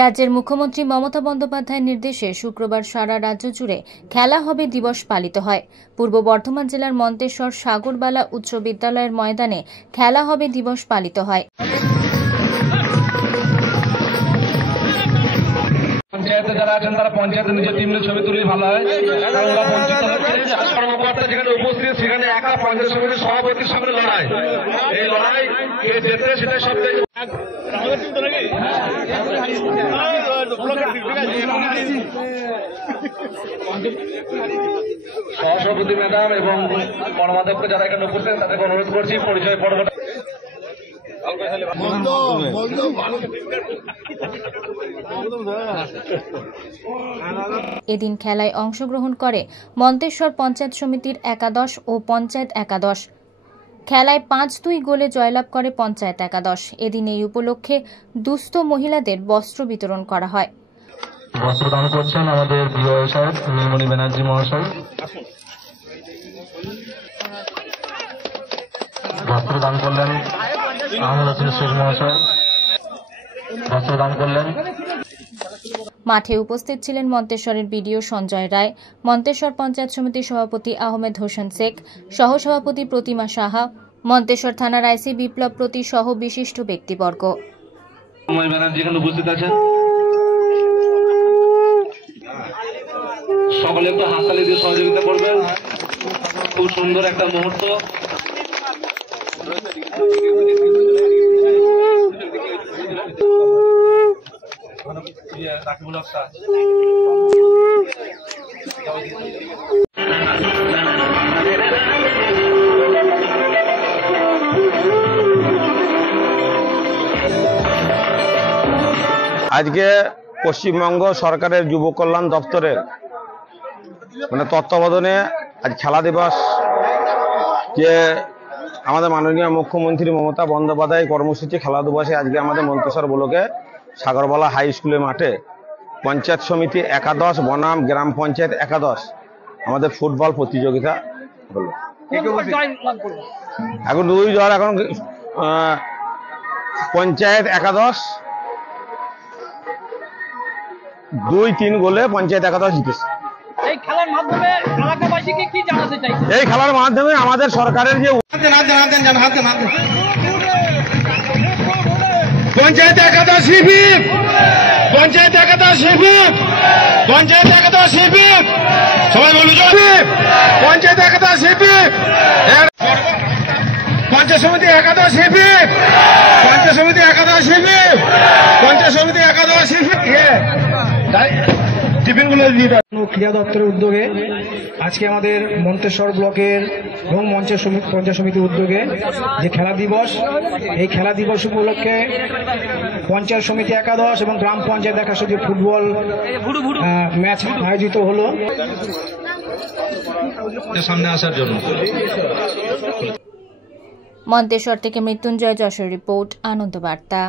রাজ্যের মুখ্যমন্ত্রী মমতা বন্দ্যোপাধ্যায়ের নির্দেশে শুক্রবার সারা রাজ্য জুড়ে খেলা হবে দিবস পালিত হয়। পূর্ব বর্ধমান জেলার মন্তেশ্বর সাগরবালা উচ্চ বিদ্যালয়ের ময়দানে খেলা হবে দিবস পালিত হয়। পঞ্চায়েতে যারা আছেন তারা পঞ্চায়েতে নিজের টিম নিয়ে ছবি তুললে ভালো হয়। কর্মকর্তা যেখানে উপস্থিত সেখানে একা পঞ্চায়েত সমিতির সভাপতির সঙ্গে লড়াই, এই লড়াই কে জেতে সেটা সবথেকে সহসভাপতি ম্যাডাম এবং কর্মাধ্যক্ষ যারা এখানে উপস্থিত তাদেরকে অনুরোধ করছি পরিচয় পর্ব। এদিন খেলায় অংশগ্রহণ করে মন্তেশ্বর পঞ্চায়েত সমিতির একাদশ ও পঞ্চায়েত একাদশ। খেলায় 5-2 গোলে জয়লাভ করে পঞ্চায়েত একাদশ। এদিন এই উপলক্ষে দুস্থ মহিলাদের বস্ত্র বিতরণ করা হয়। বস্ত্র দান করছেন আমাদের বিও সাহেব নীলমণি ব্যানার্জি মহাশয়। বস্ত্র দান করলেন আহমদ হোসেন শেখ মহাশয়। বস্ত্র দান করলেন। মাঠে উপস্থিত ছিলেন মন্তেশ্বরের বিডিও সঞ্জয় রায়, মন্তেশ্বর পঞ্চায়েত সমিতির সভাপতি আহমেদ হোসেন শেখ, সহসভাপতি প্রতিমা সাহা, মন্তেশ্বর থানার আইসি বিপ্লব প্রতি সহ বিশিষ্ট ব্যক্তিবর্গ। ব্যানার্জি এখানে উপস্থিত আছেন। সকলে একটু হাততালি দিয়ে সহযোগিতা করবেন। খুব সুন্দর একটা মুহূর্ত। আজকে পশ্চিমবঙ্গ সরকারের যুব কল্যাণ দপ্তরের তত্ত্বাবধানে আজ খেলা দিবস, যে আমাদের মাননীয় মুখ্যমন্ত্রী মমতা বন্দ্যোপাধ্যায় কর্মসূচি খেলা দিবসে আজকে আমাদের মন্তেশ্বর ব্লকে সাগরবালা হাই স্কুলের মাঠে পঞ্চায়েত সমিতি একাদশ বনাম গ্রাম পঞ্চায়েত একাদশ আমাদের ফুটবল প্রতিযোগিতা হলো। এখন এখন পঞ্চায়েত একাদশ 2-3 গোলে পঞ্চায়েত একাদশ জিতেছে। এই খেলার মাধ্যমে আমাদের সরকারের যে পঞ্চায়েত একাদশ শিবির, পঞ্চায়েত একাদশ শিবির, পঞ্চায়েত একাদশ শিবির, সবাই বলুন পঞ্চায়েত একাদশ শিবির, পঞ্চায়েত সমিতি একাদশ শিবির, পঞ্চায়েত সমিতি একাদশ শিবির, পঞ্চায়েত সমিতি একাদশ শিবির। ক্রীড়া দপ্তরের উদ্যোগে আজকে আমাদের মন্তেশ্বর ব্লকের এবং পঞ্চায়েত সমিতির উদ্যোগে যে খেলা দিবস, এই খেলা দিবস উপলক্ষে পঞ্চায়েত সমিতি একাদশ এবং গ্রাম পঞ্চায়েত একাদশ যে ফুটবল ম্যাচ আয়োজিত হলো সামনে আসার জন্য। মন্তেশ্বর থেকে মৃত্যুঞ্জয় যশোর রিপোর্ট, আনন্দ বার্তা।